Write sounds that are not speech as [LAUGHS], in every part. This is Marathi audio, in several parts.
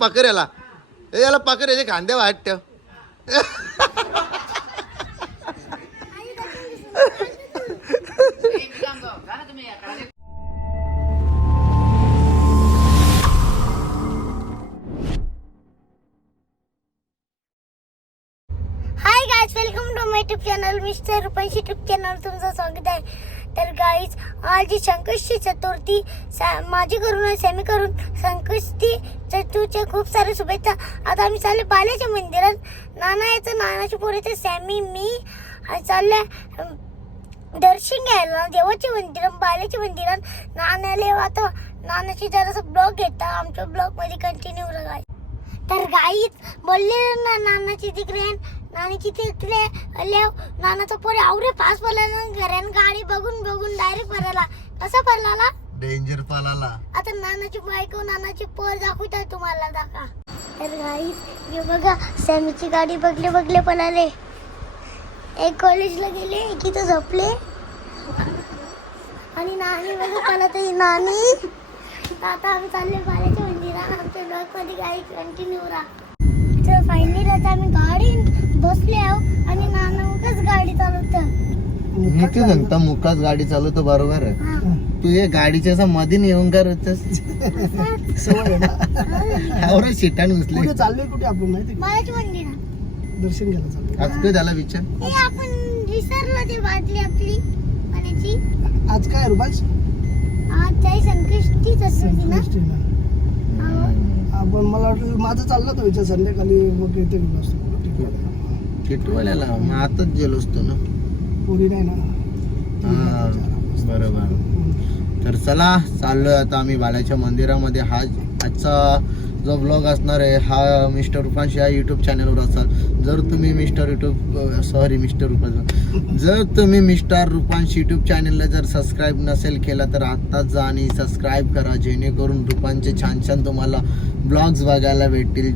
पकड याला याला पकड याचे खांदे वाट ठेव hi guys welcome to my tube channel mister रुपयांशी tube channel तुमचं स्वागत आहे. तर गाईज आज संकष्टी चतुर्थी सा- माझी करून सेमी करून संकष्टी चतुर्थीच्या खूप साऱ्या शुभेच्छा. आता आम्ही चालले बाल्याच्या मंदिरात. नाना याचं नानाची पोरीचं सॅमी मी. चालल्या चालले दर्शन घ्यायला देवाचे मंदिरात बाल्याचे मंदिरात. नाण्याला आता नानाची जरासं ब्लॉग घेता. आमच्या ब्लॉगमध्ये कंटिन्यू राहा तर गाईत बोलले ना नानाची तिकडे नानीची तिकडे आल्या नानाचा पोरे आवरे पास पडला घरान गाडी बघून बघून डायरेक्ट भरायला कसा भरला डेंजर पालाला आता नानाची बायको नानाची पोर दाखवतात तुम्हाला दाखा तर गाईत हे बघा सॅमीची गाडी बघले बघले पळाले. एक कॉलेजला गेले एक इथं झोपले. आणि नानी बघा पळत आहे नानी आता आम्ही चालले बालाच्या मंदिरात. आमच्या ब्लॉगमध्ये गाडी कंटिन्यू राहा. तर फायनली आता आम्ही बसले आहो आणि नाना उगाच गाडी चालवतं. मी ते सांगता मुकाच गाडी चालवतो बरोबर आहे. हा. तू हे गाडीच्या असं मध्ये येऊन काय होतस सवय आहे ना आवरा शिटाण घुसले. कुठे चाललोय कुठे आपण माहिती दर्शन घ्यायला आज काय झाला विचार? हे आपण विसरलो ते बाटली आपली पाण्याची आज काय रुपाज आज काही संकष्टी चतुर्थी ना. संकष्टी ना. हो. आपण मला वाटलं माझं चाललं होतं विचार संध्याकाळी मग येते मग आताच गेलो असतो ना. पोरी नाही हा, ना बरोबर. तर चला चाललोय आता आम्ही बालाच्या मंदिरामध्ये. हा आजचा जो ब्लॉग असणार आहे हा मिस्टर रुपांश या युट्यूब चॅनलवर असाल. जर तुम्ही mister YouTube sorry mister Rupansh. जर तुम्ही मिस्टर रुपांश युट्यूब चॅनलला जर सबस्क्राईब नसेल केला तर आत्ताच जा आणि सबस्क्राईब करा. जेणेकरून रुपांचे छान छान तुम्हाला ब्लॉग्स बघायला भेटतील.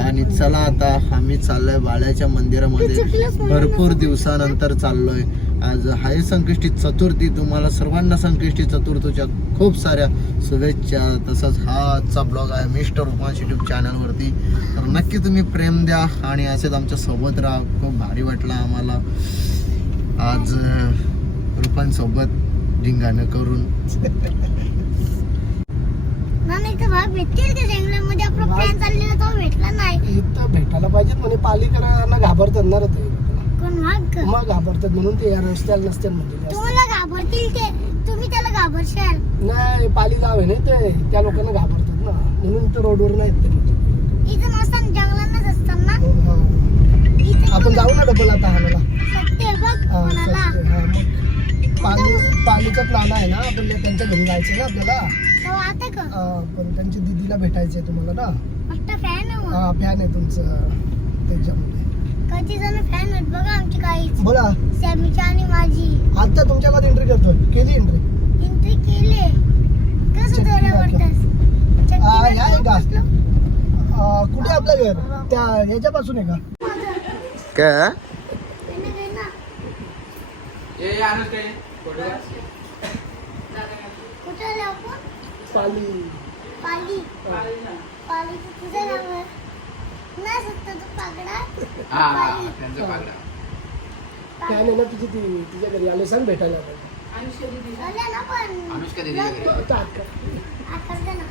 आणि चला आता आम्ही चाललोय बाळ्याच्या मंदिरामध्ये. भरपूर दिवसानंतर चाललोय. आज हाय संकष्टी चतुर्थी. तुम्हाला सर्वांना संकष्टी चतुर्थीच्या खूप साऱ्या शुभेच्छा. तसंच हा आजचा ब्लॉग आहे मिस्टर उपास युट्यूब चॅनलवरती तर नक्की तुम्ही प्रेम द्या आणि असेच आमच्यासोबत राहा. खूप भारी वाटलं आम्हाला. आज रुपांसोबत धिंगाणं करून. नाना इथं भाग भेटतील का जंगलामध्ये? आपला वाघ? प्लॅन चाललेला तो भेटला नाही. इथं भेटायला पाहिजेत म्हणे पालिकरांना घाबरतात ना रे ते. कोण वाघ का? मग घाबरतात म्हणून ते या रस्त्याला नसतात म्हणजे. तुम्हाला घाबरतील ते. तुम्ही त्याला घाबरशाल. नाही पाली गाव आहे ना ते त्या लोकांना घाबरतात ना. म्हणून ते रोडवर नाहीत ते इथं नसताना जंगलांनाच असताना हा. इथं आपण जाऊ ना डबल आता सत्य. पालीचाच नाना आहे ना आपण त्यांच्या घरी जायचं ना आपल्याला. तो आता का? हा, पण त्यांची दिदीला भेटायचंय तुम्हाला ना. फक्त फॅन आहे मग. हा फॅन आहे तुमचं त्याच्यामध्ये कधी जण फॅन आहेत बघा आमची काहीच. बोला. सॅमीची आणि माझी. आता तुमच्यामध्ये एंट्री करतोय. केली एंट्री एंट्री केले कसं टाकलं. वाटतंस या का? कुठे आपलं घर? त्या ह्याच्यापासून आहे का? काय? त्यांना काय ना, आलो आपण पाली. पाली. पालीचं तुझं नाव नाही सत्ता तू पागडा. पाली. फॅन आहे ना तुझी ती तिच्या घरी आले सांग भेटायला आपण. आल्या ना पण. आता आत कर. आताच दे ना.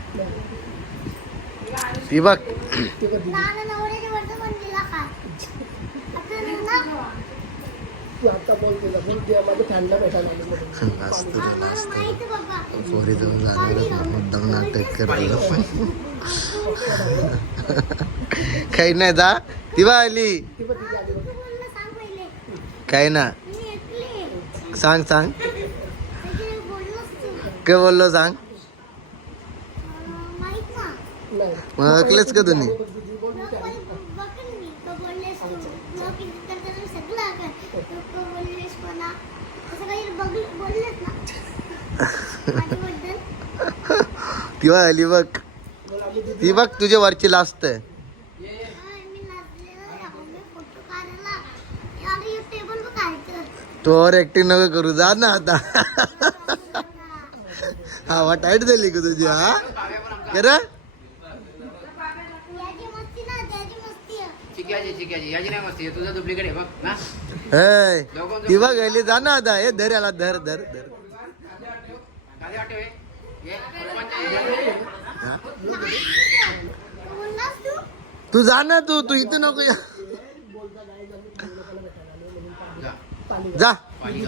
ती बघ. नाना नवऱ्याच्या वरचं बनलेला खा आता ना. तू आता बोल ते भेटायला म्हणून. पोरी जाऊन मुद्दाम नाटक काही नाही जा ती बा आली. काय ना. सांग सांग. काय बोललो सांग? मग ऐकलंच का तुम्ही बघन मी तो बोललेस तू ब्लॉग एडिट करताना सगळं आकार तो बोललेस मला असं काही बघ बोललेस ना माझ्याबद्दल ती आली बघ ती बघ तुझ्या वरची लास्ट आहे. हा, मी नाचलेला आहे. मी फोटो काढला अरे टेबल बघायचं तो ओव्हर ऍक्टिंग नको करू जा ना आता हा वा टाईट झाली का तुझी हा हे ती बघ गेली जा ना आता. हे धर याला धर धर धर काय वाटतं हे? हे, बरोबर. हा? बोललास तू? तू जा ना तू तू इथं नको या. जा. म्हणजे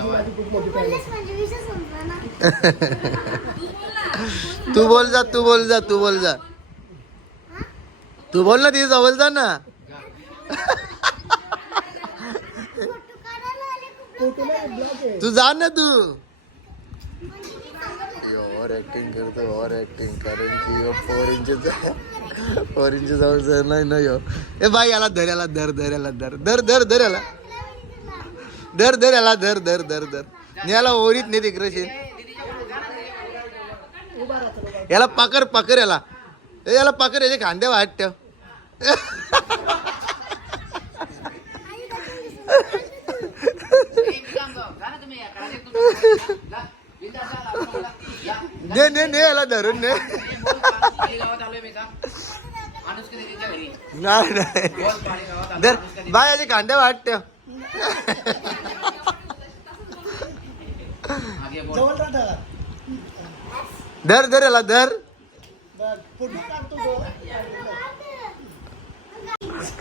[LAUGHS] तू बोल जा तू बोल जा तू बोल जा. तू बोल ना ती जवळ जा ना. तू जा ना तू. ओव्हर ऍक्टिंग करतो ओव्हर ऍक्टिंग कारण की फोर इंचेस फोर इंचेस जवळ नाही नाही हो. ए बाई याला धर याला धर धर याला धर. धर धर धर याला. धर धर याला धर धर धर धर. याला ओरीत नाही तिकडे याला पाकर पाकर याला. ए याला पाकर याचे खांदे वाट ठेव. [LAUGHS] ए, मी काम जाऊ. जा ने ने ने याला धरून ने नाही नाही धर अनुष्का दीदी. बाय धर धर याला धर बघ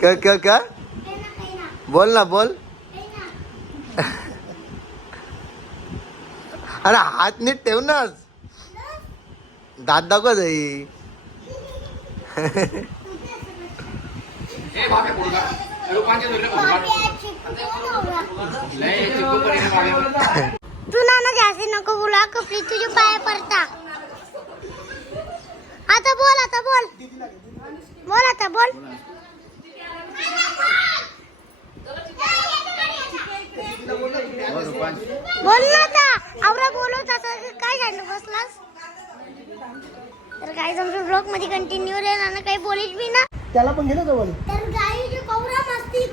क क बोल ना बोल अरे हात नीट ठेव ना दात दाखव जाई. तू नाना जास्त नको बोला कपली तुझे पाय पडता. आता बोल आता बोल. बोल आता बोल. बोल, ना आता आवरा बोलत आता काय झालं बसलास तर काय तुमच्या ब्लॉगमध्ये कंटिन्यू रे नाना काही बोलीच बी ना त्याला पण गेलं जवळ तर गाई जे कवरा मस्ती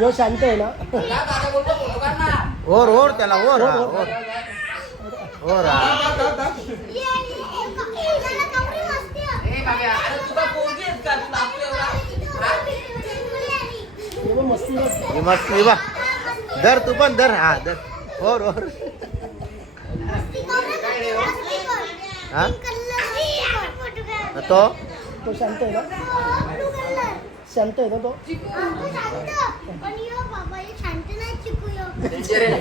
तू शांत आहे ना. ओर ओर त्याला ओर हा, ओर ओर हा. ये, ये, ये, ए, नाना कवरी मस्ती आहे. ए, बाबे, अरे तुला पोरगी आहेस का? तुला आपली एवढा? हे मस्ती बा धर तू पण धर हा धर ओर ओर. हा? तो? तो शांत आहे ना? शांत आहे ना तो?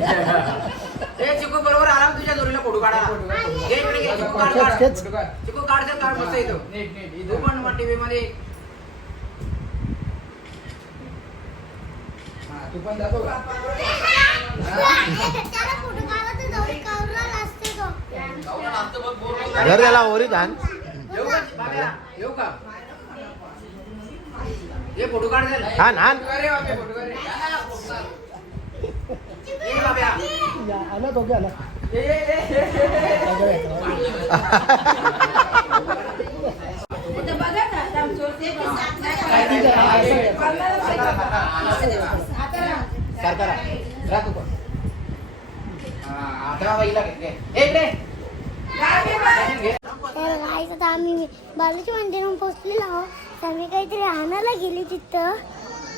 ए, चिकू बरोबर आराम तुझ्या जोडीला फोटो काढा. घे इकडे घे, चिकू काढ. चिकू काढ काढ. मस्त इथं. तू पण मग टीव्ही मध्ये. तू पण जातो का. धर त्याला ओरी घाण येऊ का बाब्या? येऊ का ये फोटो काढ चल. हान हान फोटो काढ रे बाब्या, फोटो काढ रे. ये बाब्या. या आणा दोघे आणा ये, ये, ये, ये, ये. दोघं येतात. काय नाही, असं आहे. सारखा राहा. राहा तू पण. आता बाईला इकडे. तर आता आम्ही बालाजी मंदिरात पोहोचलेलो आहोत. तर आम्ही काहीतरी आणायला गेली तिथं.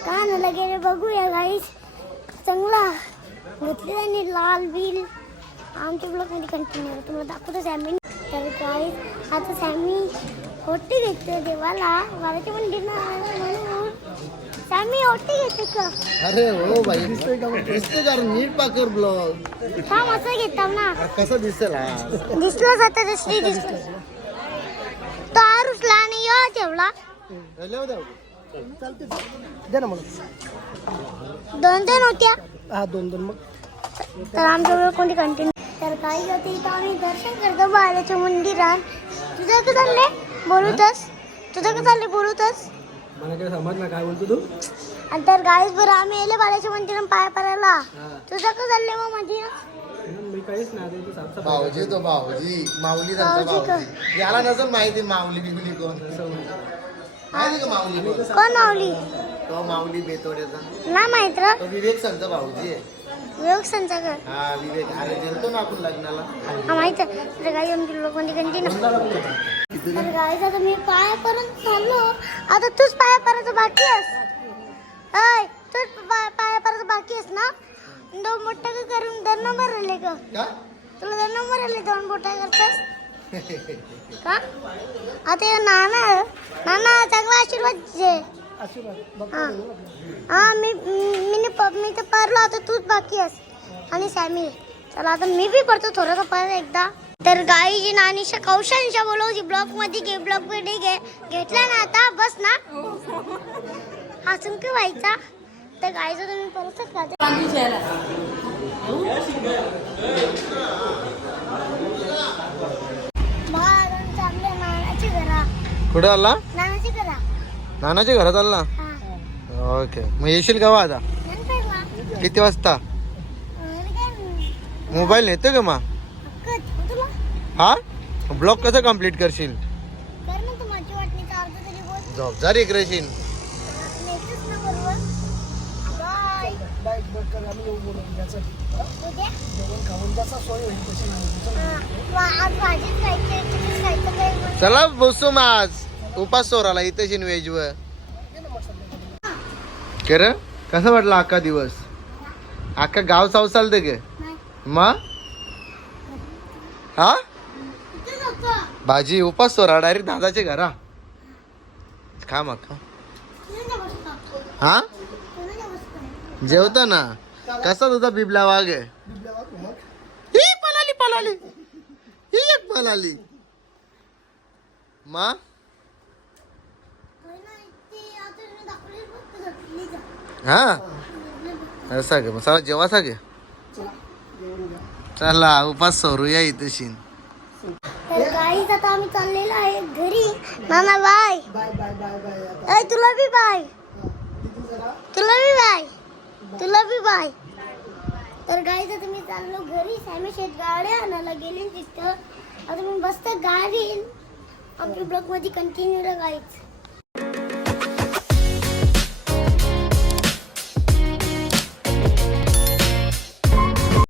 का आणायला गेले बघूया गाईस चांगला. घेतली त्यांनी लाल बिल. आमच्या ब्लॉकमध्ये कंटिन्यू तुम्हाला दाखवतो सॅमी तर गाईस आता सॅमी होते घेतलं देवाला. बालाजी मंदिर ओटी घेते का अरे हो बाई दिसतोय का दिसतोय का? नीट पाकर ब्लॉग थांब असं घेताव ना. कसं दिसेल हा? दिसलं आता दिसली दिसलं. तो आरुसला आणि यो ठेवला. दे. ना दोन दोन होत्या. हा दोन दोन मग. तर आमच्याकडे कोणती कंटिन्यू तर काही होते इथं आम्ही दर्शन करतो बालाच्या मंदिरात. तुझं कसं चाललंय? बोलूतच तुझं कसं चाललंय? बोलूतच मला काय समज ना काय बोलतो तू? आणि तर गाईस बरं आम्ही येले मंदिरात पाय पडायला. तुझं कसं चाललंय मग मंदिरात मी काहीच नाही ते साफ भाऊजी तो भाऊजी माऊली त्यांचा भाऊजी का? भाऊजी याला नसेल माहिती माऊली बिगली कोण? माहिती का माऊली कोण? कोण माऊली? तो माऊली बेतोड्याचा. ना माहीत र. तो विवेक संत भाऊजी आहे. योग संचाकर हा विवेक. अरे गेलतो ना आपण लग्नाला? हा माहीत आहे. तर आमची लोक कंटिन्यू तर गाईज आता मी पाया पर्यंत चाललो. आता तूच पाया पर्यंत बाकी आहेस. अय तूच पाया पर्यंत बाकी आहेस ना? दोन का करून दोन नंबर का का? तुला दोन नंबर राहिले दोन मोठ्या करतास? [LAUGHS] का? आता हे नाना. नाना चांगला आशीर्वाद दे. आशीर्वाद? हा. हा मी मी मी तर पारलो आता तूच बाकी आहेस. आणि सॅमी चला आता मी बी पडतो थोडं परत एकदा. तर गाईची नानीशा कौशांशा बोलवती ब्लॉकमध्ये घे ब्लॉकमध्ये घे. घेतला ना आता बस ना. हसून की व्हायचा. तर गाईचं तुम्ही परतच कुठे आला? नानाची घरा. नानाच्या घरात आला? ओके. मग येशील का आता किती वाजता? मोबाईल नेतो का मग? हा? ब्लॉक कसं कंप्लीट करशील? तू जबाबदारी हा. वा- मग? चला बसू मग आज. उपास सोराला इथे शिन वेज वर. कर कसं वाटलं अख्खा दिवस? अख्खा गाव साव चालतं गे. मग? हा. भाजी उपास सोरा डायरेक्ट दादाचे घरा खा मग हा? जेवतो ना. कसा तुझा बिबला वाघ आहे? ही पलाली पलाली. ही एक पलाली. मा? हा? असं गे मग जेवा सा घे. चला उपास सोरूया इथेशीन. तर आता आम्ही चाललेलो आहे घरी. मामा bye bye bye bye bye तुला बी बाय तुला बी बाय तुला बी बाय तर गाईच आता मी चाललो घरी. सॅमी शेत गाड्या आणायला गेली तिथं. आता मी बसतं गाडी आपली ब्लॉकमध्ये कंटिन्यू गाईच